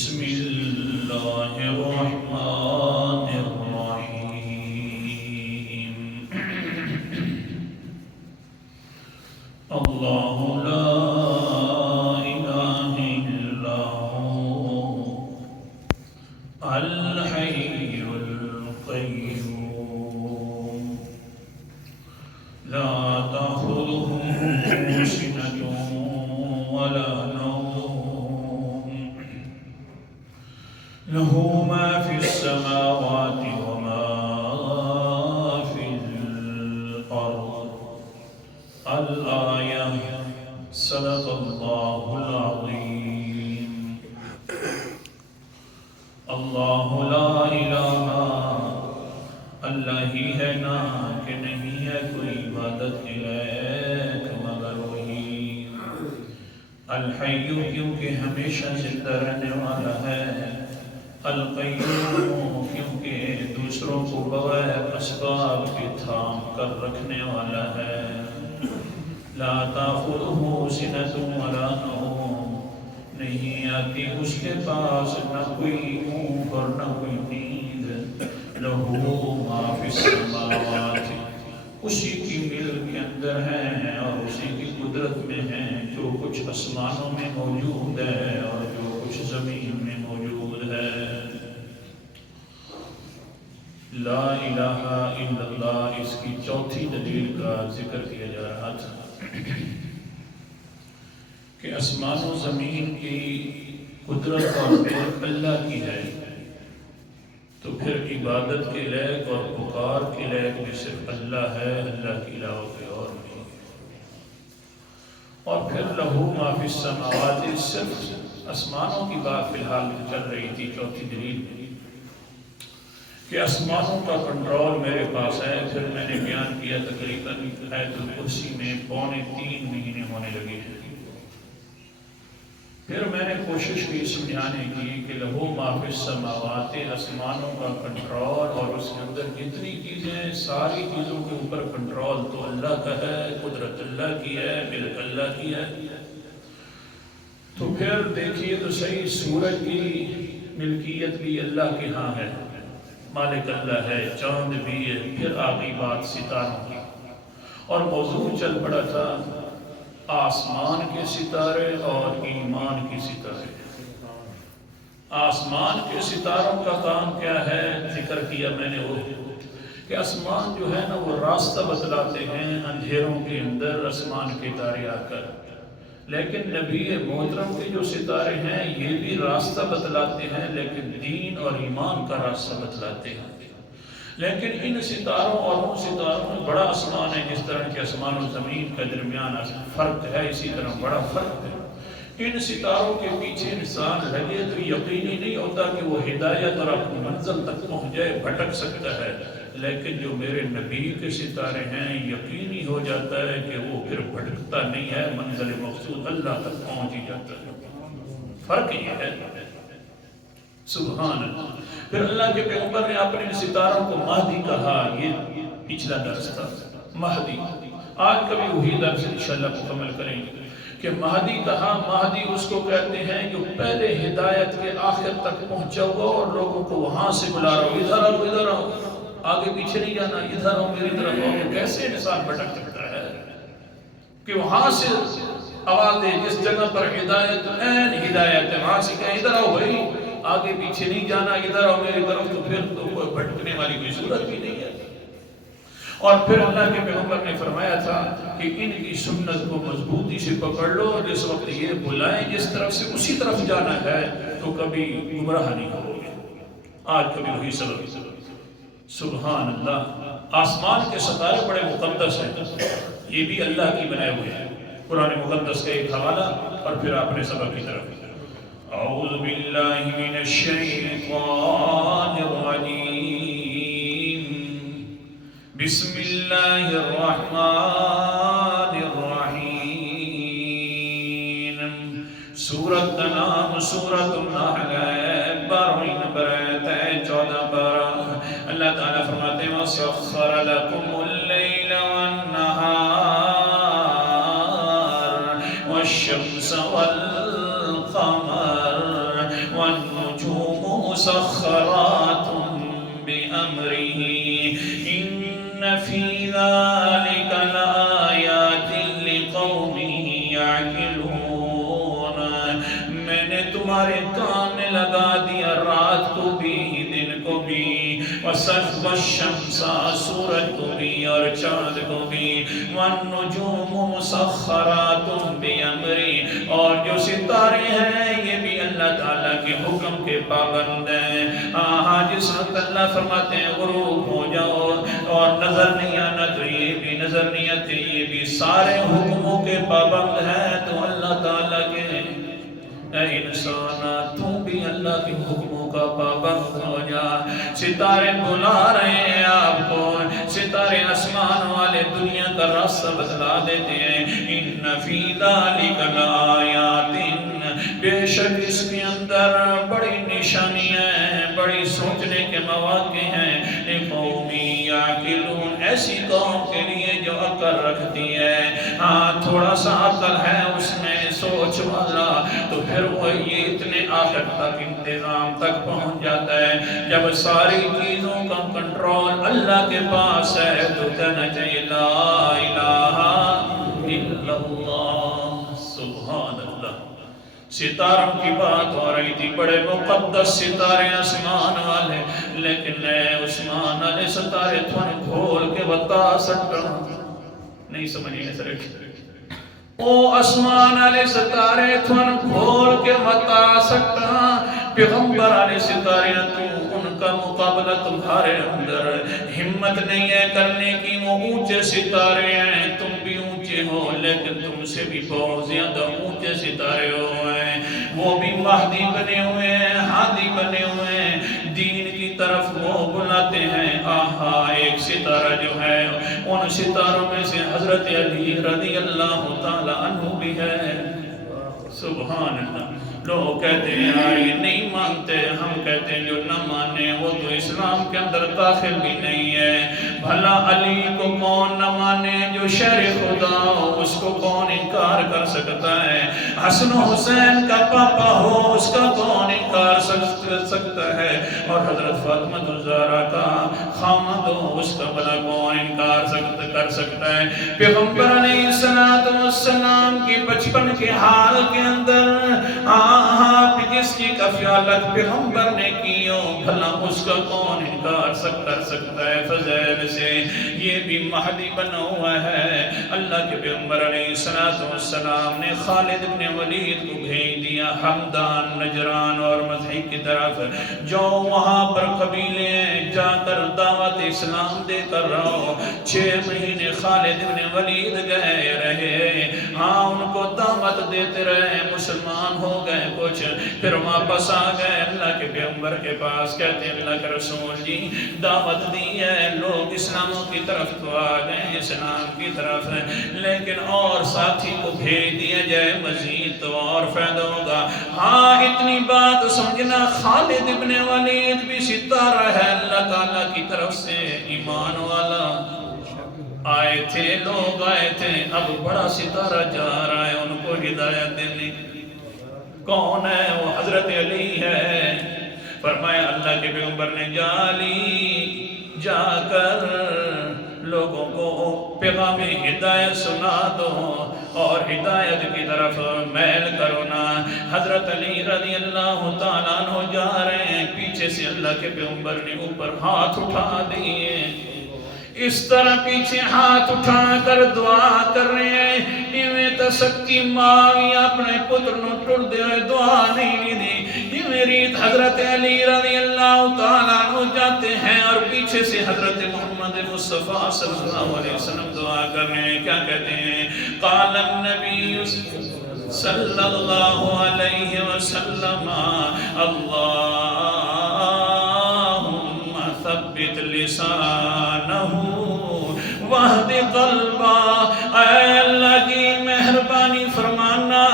بسم اللہ الرحمن الرحیم اللہ لا الہ الا هو الحی القیوم لا تأخذه سنة ولا له ما في السماوات وما في الأرض الآية صدق الله العظيم اللہ لا الہ اللہ ہی ہے نا کہ نہیں ہے کوئی عبادت کے لائق مگر وہی الحی کیونکہ ہمیشہ زندہ رہنے والا ہے القیوم کیونکہ دوسروں کو بغیر اسباب کے تھام کر رکھنے والا ہے لا تأخذه سنة ولا نوم نہیں آتی اس کے پاس نہ کوئی اونگ اور نہ کوئی نیند لہ ما فی السماوات اسی کی ملک کے اندر ہے اور اسی کی قدرت میں ہے جو کچھ آسمانوں میں موجود ہے اور جو کچھ زمین میں موجود ہے لا الہ الا اللہ اس کی چوتھی دلیل کا ذکر کیا جا رہا تھا کہ آسمان و زمین کی قدرت اور ملک اللہ کی ہے تو پھر عبادت کے لائق اور پکار کے لائق بھی صرف اللہ ہے اللہ کے علاوہ کوئی اور نہیں اور پھر لہو ما فی السماوات صرف آسمانوں کی بات فی الحال چل رہی تھی چوتھی دلیل کہ آسمانوں کا کنٹرول میرے پاس ہے پھر میں نے بیان کیا تقریباً آیت الکرسی میں 3.25 مہینے ہونے لگے ہیں پھر میں نے کوشش کی سمجھانے کی کہ لہو ما فی السماوات آسمانوں کا کنٹرول اور اس کے اندر جتنی چیزیں ساری چیزوں کے اوپر کنٹرول تو اللہ کا ہے قدرت اللہ کی ہے ملک اللہ کی ہے تو پھر دیکھیے تو صحیح سورج کی ملکیت بھی اللہ کے ہاں ہے مالک اللہ ہے چاند بھی ہے پھر آگئی بات ستاروں کی اور موضوع چل پڑا تھا آسمان کے ستارے اور ایمان کے ستارے آسمان کے ستاروں کا کام کیا ہے ذکر کیا میں نے وہ کہ آسمان جو ہے نا وہ راستہ بتلاتے ہیں اندھیروں کے اندر آسمان کے تارے آ کر لیکن نبی محترم کے جو ستارے ہیں یہ بھی راستہ بتلاتے ہیں لیکن دین اور ایمان کا راستہ بتلاتے ہیں لیکن ان ستاروں اور ان ستاروں میں بڑا آسمان ہے جس طرح کہ آسمان و زمین کا درمیان فرق ہے اسی طرح بڑا فرق ہے ان ستاروں کے پیچھے انسان لگے تو یقینی نہیں ہوتا کہ وہ ہدایت اور اپنی منزل تک پہنچ جائے بھٹک سکتا ہے لیکن جو میرے نبی کے ستارے ہیں یقینی ہو جاتا ہے کہ وہ پھر بھٹکتا نہیں ہے منزل مقصود اللہ تک پہنچ ہی جاتا ہے فرق یہ ہے سبحان اللہ پھر اللہ کے پیغمبر نے اپنے ستاروں کو مہدی کہا یہ پچھلا درس تھا مہدی آج کبھی وہی درس انشاءاللہ مکمل کریں گے کہ مہدی کہا مہدی اس کو کہتے ہیں جو پہلے ہدایت کے آخر تک پہنچا ہوا اور لوگوں کو وہاں سے بلا رہا ہو ادھر آؤ آگے پیچھے نہیں جانا ادھر آؤ میری طرف آؤ کیسے انسان بھٹک سکتا ہے کہ وہاں سے آواز دے جس جگہ پر ہدایت این ہدایت ہے وہاں سے کہیں ادھر آؤ بھائی آگے پیچھے نہیں جانا ادھر آؤ میری طرف تو پھر تو کوئی بھٹکنے والی کوئی صورت بھی نہیں ہے اور پھر اللہ کے پیغمبر نے فرمایا تھا کہ ان کی سنت کو مضبوطی سے پکڑ لو اور جس وقت یہ بلائیں جس طرف سے اسی طرف جانا ہے تو کبھی گمراہ نہیں ہوگے آج کبھی وہی سبب سبحان اللہ آسمان کے ستارے بڑے مقدس ہیں یہ بھی اللہ کی بنائے ہوئے ہیں قرآن مقدس کا ایک حوالہ اور پھر اپنے سبق کی طرف اعوذ باللہ من الشیطان الرجیم بسم اللہ الرحمن الرحیم سورت کا نام سورت النحل ہے 12 نمبر ہے 14 پارہ اللہ تعالیٰ فرماتے ہیں وَسَخَّرَ لَكُمُ اللَّيْلَ وَالنَّهَارَ وَالشَّمْسَ وَالْقَمَرَ تمہارے کام میں لگا دیا رات کو بھی دن کو بھی، وَسَخَّرَ الشَّمْسَ سورج کو بھی اور چاند کو بھی، وَالنُّجُومُ مُسَخَّرَاتٌ بِأَمْرِهِ، اور جو ستارے ہیں یہ بھی اللہ تعالیٰ کے حکم کے پابند ہیں۔ ہاں جس وقت اللہ فرماتے ہیں غروب ہو جاؤ اور نظر نہیں آنا تو یہ بھی نظر نہیں آتے، یہ بھی سارے حکموں کے پابند ہیں۔ تو اللہ تعالیٰ کے اے انسان تو بھی اللہ کے حکموں کا پابند ہو جا۔ ستارے بلا رہے ہیں آپ کو، ستارے آسمان والے دنیا کا راستہ بتلا دیتے ہیں۔ ان فی ذالک لآیات، بے شک اس کے اندر بڑی نشانیاں ہیں، بڑی سوچنے کے مواقع ہیں۔ لقوم یعقلون، ایسی قوم کے لیے جو عقل رکھتی ہے۔ ہاں تھوڑا سا عقل ہے اس میں، سوچ والا، تو پھر وہ یہ اتنے آخر تک انتظام تک پہنچ جاتا ہے۔ جب ساری چیزوں کا کنٹرول اللہ کے پاس ہے تو کہنا چاہیے لا الہ الا اللہ، سبحان اللہ۔ ستاروں کی بات ہو رہی تھی، بڑے مقدس ستارے آسمان والے، لیکن اے عثمان والے ستارے تھوڑے کھول کے بتا سکتا نہیں سمجھیں سر۔ او آسمان والے ستارے تھوڑے کھول کے بتا سکتا، پیغمبر والے ستارے تو ان کا مقابلہ تمہارے اندر ہمت نہیں ہے کرنے کی۔ وہ اونچے ستارے ہیں، تم بھی اونچے ہو، لیکن تم سے بھی بہت زیادہ اونچے ستارے ہوئے ہیں۔ وہ بھی مہدی بنے ہوئے ہیں، ہادی بنے ہوئے ہیں، دین کی طرف وہ بلاتے ہیں۔ آہا ایک ستارہ جو ہے ان ستاروں میں سے حضرت علی رضی اللہ تعالی عنہ بھی ہے۔ سبحان اللہ۔ لوگ کہتے ہیں یار یہ نہیں مانتے، ہم کہتے ہیں جو نہ مانے وہ تو اسلام کے اندر داخل بھی نہیں ہے۔ بھلا علی کو کون نہ مانے جو شہر خدا ہو، اس کو کون انکار کر سکتا ہے؟ حسن و حسین کا پاپا ہو، اس کا کون انکار کر سکتا ہے؟ اور حضرت فاطمہ الزہرا کا خامد ہو، اس کا بھلا کون انکار کر سکتا ہے؟ پیغمبر علیہ السلام کی بچپن کے حال کے اندر جس کی کفالت پیغمبر نے کی ہو، بھلا اس کا کون انکار کر سکتا ہے؟ فضیل سے یہ بھی مہدی بنا ہوا ہے۔ اللہ کے پیغمبر علیہ السلام نے خالد بن ولید کو بھیج دیا حمدان، نجران اور مضحک کی طرف، جو وہاں پر قبیلے جا کر دعوت اسلام دے کر رہو۔ 6 مہینے خالد بن ولید گئے رہے، ان کو دعوت دیتے رہے، مسلمان ہو گئے کچھ، پھر واپس آ گئے اللہ کے پیغمبر کے پاس، کہتے ہیں اللہ کے رسول جی دعوت دی ہے، لوگ اسلاموں کی طرف تو آ گئے، اسلام کی طرف، لیکن اور ساتھی کو بھیج دیا جائے مزید تو اور فائدہ ہوگا۔ اتنی بات سمجھنا، خالد ابن ولید بھی ستارہ ہے اللہ تعالیٰ کی طرف سے، ایمان والا آئے تھے، لوگ آئے تھے، اب بڑا ستارہ جا رہا ہے ان کو ہدایت دینے۔ کون ہے وہ؟ حضرت علی ہے۔ فرمایا اللہ کے پیغمبر نے جا کر لوگوں کو پیغام ہدایت سنا دو اور ہدایت کی طرف میل کرو نا۔ حضرت علی رضی اللہ تعالیٰ عنہ جا رہے ہیں، پیچھے سے اللہ کے پیغمبر نے اوپر ہاتھ اٹھا دیے، اس طرح پیچھے ہاتھ اٹھا کر دعا کر رہے ہیں، ایویں تا سکی ماں بھی اپنے پتر نو ٹر دے ہوئے دعا نہیں دی۔ یہ میری حضرت علی رضی اللہ تعالیٰ عنہ جاتے ہیں اور پیچھے سے حضرت محمد مصطفیٰ صلی اللہ علیہ وسلم دعا کر رہے ہیں، کیا کہتے ہیں؟ قال النبی صلی اللہ علیہ وسلم اللہم ثبت لسانہ وہد قلبہ۔ اے اللہ کی مہربانی فرمانا،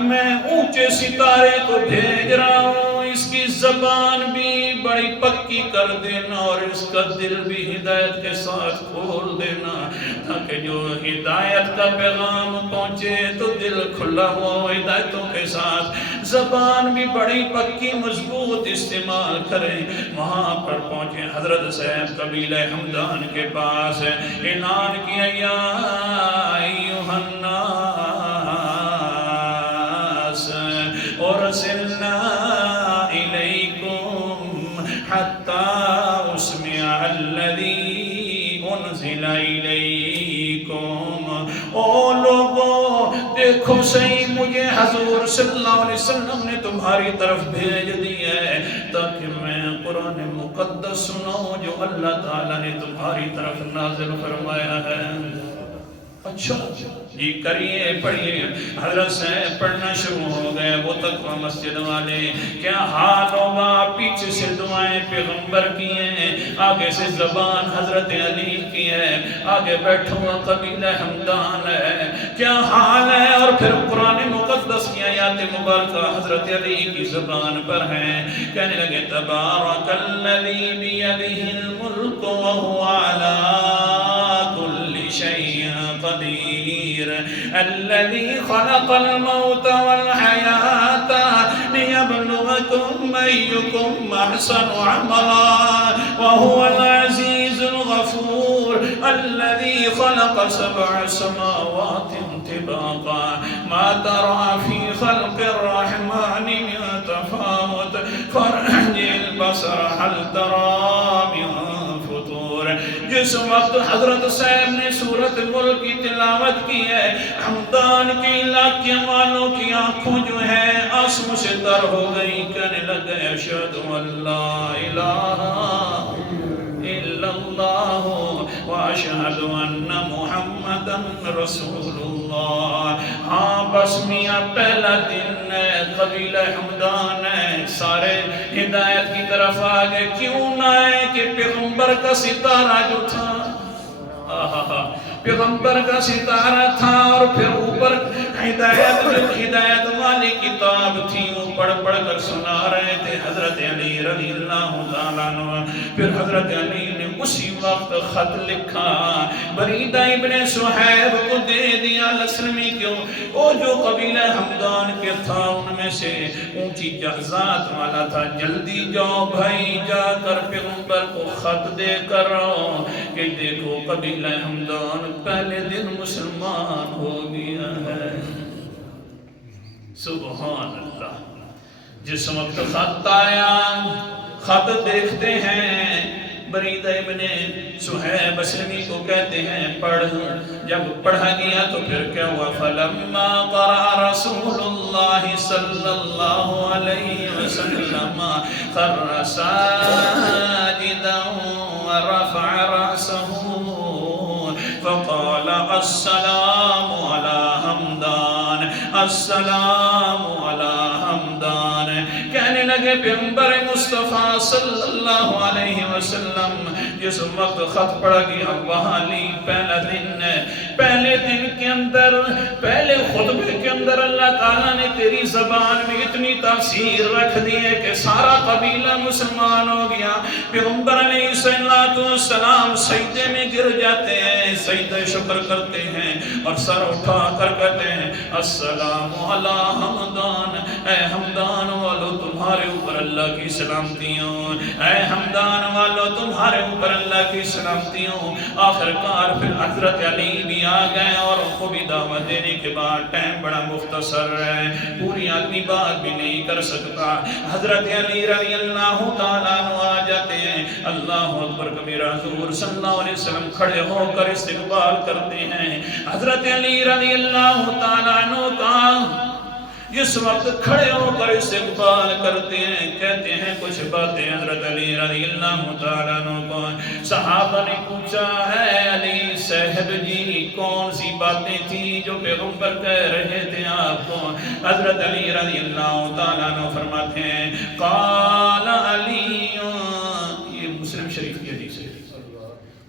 میں اونچے ستارے کو بھیج رہا ہوں، اس کی زبان بھی بڑی پکی کر دینا اور اس کا دل بھی ہدایت کے ساتھ کھول دینا، تاکہ جو ہدایت کا پیغام پہنچے تو دل کھلا ہو ہدایتوں کے ساتھ، زبان بھی بڑی پکی مضبوط استعمال کرے۔ وہاں پر پہنچے، حضرت صاحب قبیلہ حمدان کے پاس اعلان کیا، یا ایھا الناس ارسلنا حسین مجھے حضور صلی اللہ علیہ وسلم نے تمہاری طرف بھیج دیا ہے تاکہ میں قرآن مقدس سناؤں جو اللہ تعالیٰ نے تمہاری طرف نازل فرمایا ہے۔ اچھا جی کریے پڑھیے۔ حضرت سے پڑھنا شروع ہو گئے۔ وہ تقوی مسجد والے کیا حال ہوگا، پیچھے سے دعائیں پیغمبر کی ہیں، آگے سے زبان حضرت علی کی ہے، آگے بیٹھا ہوا قبیلہ حمدان ہے، کیا حال ہے۔ اور پھر قرآن مقدس کی آیات مبارکہ حضرت علی کی زبان پر ہیں۔ کہنے لگے تبارک الذی بیدہ الملک وہو علی کل شیء قدیر الذي خلق الموت والحياة ليبلوكم أيكم أحسن عملا وهو العزيز الغفور الذي خلق 7 سماوات طباقا ما ترى في خلق الرحمن من تفاوت فارجع البصر هل ترى من فطور۔ جس وقت حضرت صاحب نے سورۃ ملک کی تلاوت کی ہے، حمدان کے علاقے والوں کی آنکھوں جو ہے آنسوں سے تر ہو گئی، کہنے لگے اشہد ان لا الہ الا اللہ واشہد ان محمدا رسول اللہ۔ ہاں بس میاں پہلا دن ہے، قبیلہ حمدان ہے، سارے ہدایت کی طرف آگے کیوں نہ ہے کہ پیغمبر کا ستارہ جو تھا، پیغمبر کا ستارہ تھا، اور پھر اوپر ہدایت والی کتاب تھی، وہ پڑھ پڑھ کر سنا رہے تھے حضرت علی رضی اللہ تعالیٰ عنہ۔ پھر حضرت علی نے اسی وقت خط لکھا، بریدہ ابن صہیب کو دے دیا لسلمی کیوں، وہ جو قبیلہ حمدان کے تھا ان میں سے اونچی جہزات والا تھا، جلدی جاؤ بھائی، جا کر پیغمبر کو خط دے کر آؤ کہ دیکھو قبیلہ حمدان پہلے دن مسلمان ہو گیا ہے۔ سبحان اللہ۔ جس وقت خط آیا، خط دیکھتے ہیں، بریدہ ابن صہیب اسلمی کو کہتے ہیں پڑھ، جب پڑھا گیا تو پھر کیا ہوا، فلما قرأ رسول اللہ صلی اللہ علیہ وسلم خر ساجدا ورفع رأسه فقال السلام على حمدان السلام على حمدان۔ کہنے لگے پیغمبر مصطفیٰ صلی اللہ علیہ وسلم جس وقت خط پڑھا گیا وہاں لی پہلا دن ہے، پہلے دن کے اندر، پہلے خطبے کے اندر اللہ تعالیٰ نے تیری زبان میں اتنی تاثیر رکھ دی ہے کہ سارا قبیلہ مسلمان ہو گیا۔ پیغمبر علیہ السلام سجدے میں گر جاتے ہیں، سجدہ شکر کرتے ہیں اور سر اٹھا کر کہتے ہیں السلام علی حمدان، اے حمدان والو تمہارے اوپر اللہ کی سلامتیوں، اے حمدان والو تمہارے اوپر اللہ کی سلامتیوں۔ آخر کار پھر حضرت علی بھی آ گئے اور ان کو بھی دعوت دینے کے بعد ٹائم بڑا مختصر ہے، پوری آدمی بات بھی نہیں کر سکتا۔ حضرت علی رضی اللہ تعالیٰ عنہ آ جاتے ہیں، اللہ اکبر کبیرہ، حضور صلی اللہ علیہ وسلم کھڑے ہو کر استقبال کرتے ہیں حضرت علی رضی اللہ تعالیٰ عنہ کا۔ جس وقت کھڑے ہو کر استقبال کرتے ہیں، کہتے ہیں کچھ باتیں حضرت علی رضی اللہ تعالیٰ عنہ کو۔ صحابہ نے پوچھا ہے علی صاحب جی کون سی باتیں تھیں جو پیغمبر کہہ رہے تھے آپ کو؟ حضرت علی رضی اللہ تعالیٰ عنہ فرماتے ہیں قال علی، یہ مسلم شریف کی حدیث ہے،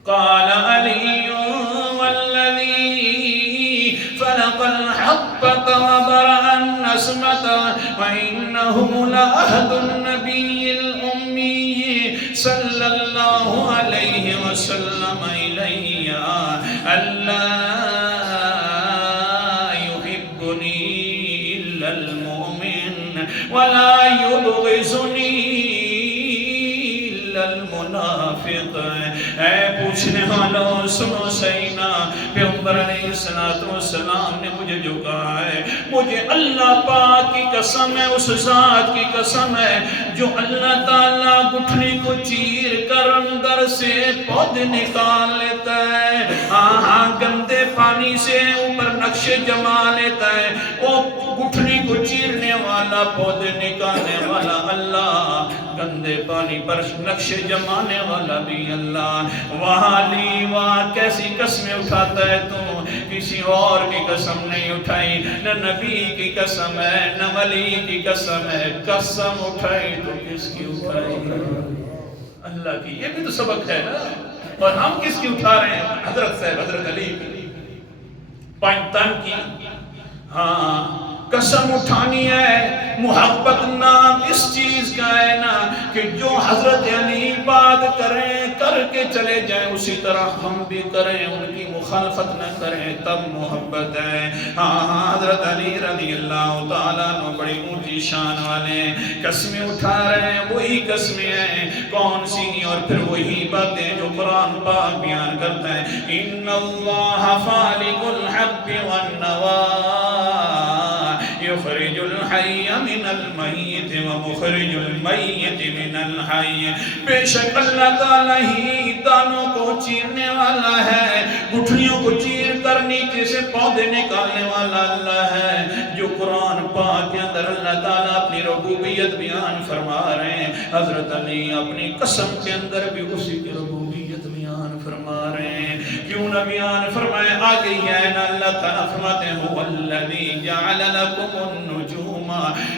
قال علی والذی فلق الحبة وبرأ النسمة وإنه لعهد النبي الأمي صلى الله عليه وسلم إلي ألا يحبني إلا المؤمن ولا يبغضني المنافق. اے پوچھنے والوں سنو صحیح نا، پیغمبر علیہ السلام نے مجھے جو کہا ہے، مجھے اللہ پاک کی قسم ہے، اس ذات کی قسم ہے جو اللہ تعالیٰ گٹھلی کو چیر کر اندر سے پودے نکال لیتا ہے. ہاں گندے پانی سے اوپر نقشے جما لیتا ہے. وہ گٹھلی کو چیرنے والا، پودے نکالنے والا اللہ، گندے پانی پر نقشے جمانے والا بھی اللہ. وہاں لی وہاں کیسی قسمیں اٹھاتا ہے تو کسی اور کی قسم نہیں اٹھائی، نہ نبی کی قسم ہے نہ ولی کی قسم ہے. قسم اٹھائی تو کس کی اٹھائی؟ اللہ کی. یہ بھی تو سبق ہے نا. اور ہم کس کی اٹھا رہے ہیں؟ حضرت صاحب حضرت علی پائنتن کی. ہاں قسم اٹھانی ہے. محبت نام اس چیز کا ہے نا کہ جو حضرت علی بات کریں کر کے چلے جائیں اسی طرح ہم بھی کریں، ان کی مخالفت نہ کریں، تب محبت ہے. ہاں حضرت علی رضی اللہ تعالیٰ عنہ بڑی اونچی شان والے قسمیں اٹھا رہے ہیں. وہی قسمیں ہیں کون سی؟ اور پھر وہی باتیں جو قرآن پاک بیان کرتا ہے. ان اللہ فالق الحب والنوا يخرج الحي من المیت ومخرج المیت من الحی. بے شک اللہ تعالیٰ ہی دانوں کو چیرنے والا ہے، گٹھلیوں کو چیر کر نیچے سے پودے نکالنے والا اللہ ہے. جو قرآن پاک کے اندر اللہ تعالیٰ اپنی ربوبیت بیان فرما رہے ہیں، حضرت علی اپنی قسم کے اندر بھی اسی کی ربوبیت بیان فرما رہے ہیں. کیوں نہ بیان فرمائے؟ آگے ہی ہے نا اللہ تعالیٰ فرماتے ہیں هو الذی جعل لکم النجوم.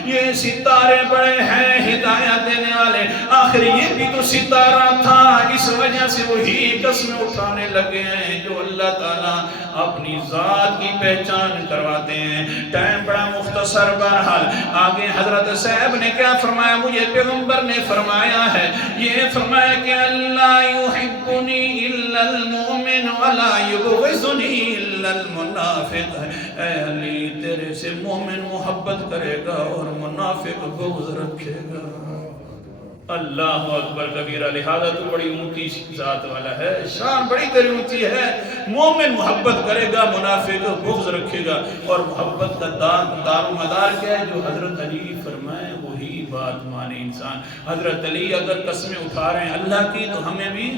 یہ ستارے بڑے ہیں ہدایت دینے والے. آخر یہ بھی تو ستارہ تھا، اس وجہ سے وہی قسمیں اٹھانے لگے ہیں جو اللہ تعالیٰ اپنی ذات کی پہچان کرواتے ہیں. ٹائم بڑا مختصر. بہرحال آگے حضرت صاحب نے کیا فرمایا؟ مجھے پیغمبر نے فرمایا ہے، یہ فرمایا کہ اللہ یحبنی الا المؤمن ولا یبغضنی الا المنافق. اے علی تیرے سے مومن محبت کرے گا اور منافق بغض رکھے گا. اللہ اکبر کبیرہ. لہذا تو بڑی اونچی ذات والا ہے، شان بڑی تیری اونچی ہے. مومن محبت کرے گا، منافق بغض رکھے گا. اور محبت کا دار و مدار کیا ہے؟ جو حضرت علی فرمائے وہی بات مانے انسان. حضرت علی اگر قسمیں اٹھا رہے ہیں اللہ کی تو ہمیں بھی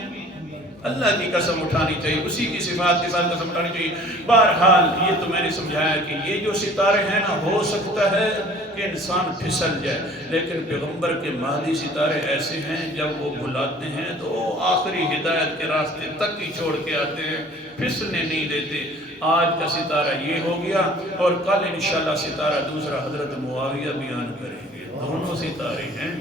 اللہ کی قسم اٹھانی چاہیے، اسی کی صفات کے ساتھ قسم اٹھانی چاہیے. بہرحال یہ تو میں نے سمجھایا کہ یہ جو ستارے ہیں نا، ہو سکتا ہے کہ انسان پھسل جائے، لیکن پیغمبر کے مادی ستارے ایسے ہیں جب وہ بلاتے ہیں تو وہ آخری ہدایت کے راستے تک ہی چھوڑ کے آتے ہیں، پھسلنے نہیں دیتے. آج کا ستارہ یہ ہو گیا اور کل انشاءاللہ ستارہ دوسرا حضرت معاویہ بیان کریں گے. دونوں ستارے ہیں.